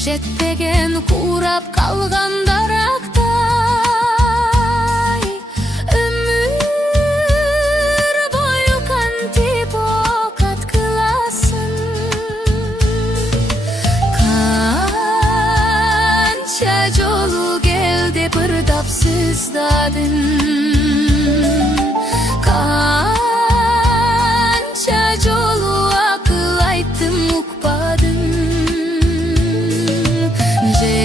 жетпеген курап калган дарактай өмүр бою кантип окат кыласың. Канча жолу кел деп ырдап сыздадым, канча жолу акыл айттым, укпадым. Же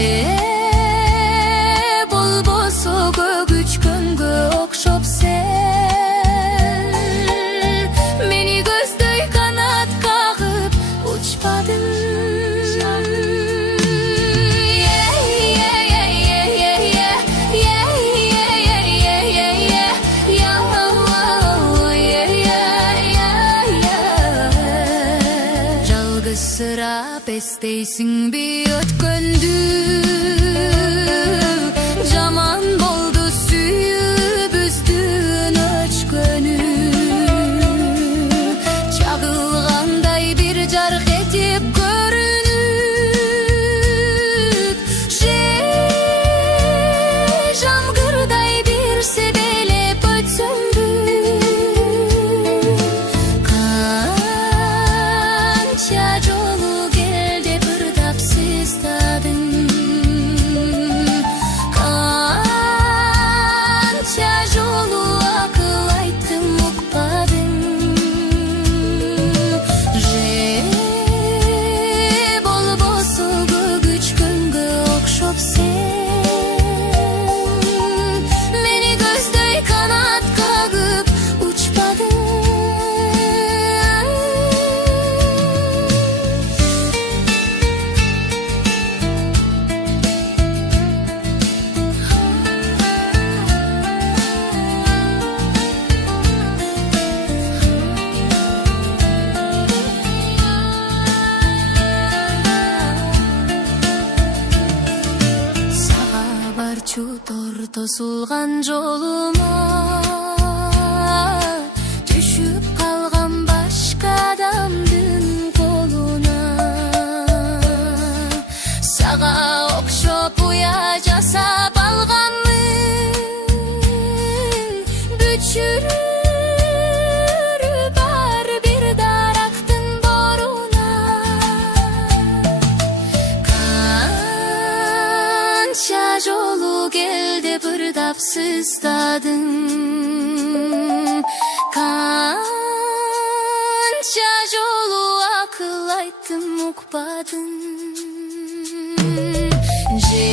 болбосо көгүчкөнгө окшоп сен мени көздөй канат кагып учпадың. Жалгызсырап эстейсиңби өткөндү? Жаман болду сүйүүбүздүн өчкөнү. Чагылгандай бир жарк этип көрүнүп, же жамгырдай бир себелеп өтсөңбү? Канча жолу кел деп ырдап сыздадым, канча жолу акыл айттым, укпадым. Же болбосо көгүчкөнгө окшоп сен мени көздөй канат кагып учпадың. Сага барчу тор тосулган жолума түшүп калган башка адамдын колуна. Сага окшоп уя жасап алганмын, бүчүрүрү бар бир дарактын боруна. Канча жолу кел деп ырдап сыздадым, канча жолу акыл айттым, укпадым. Же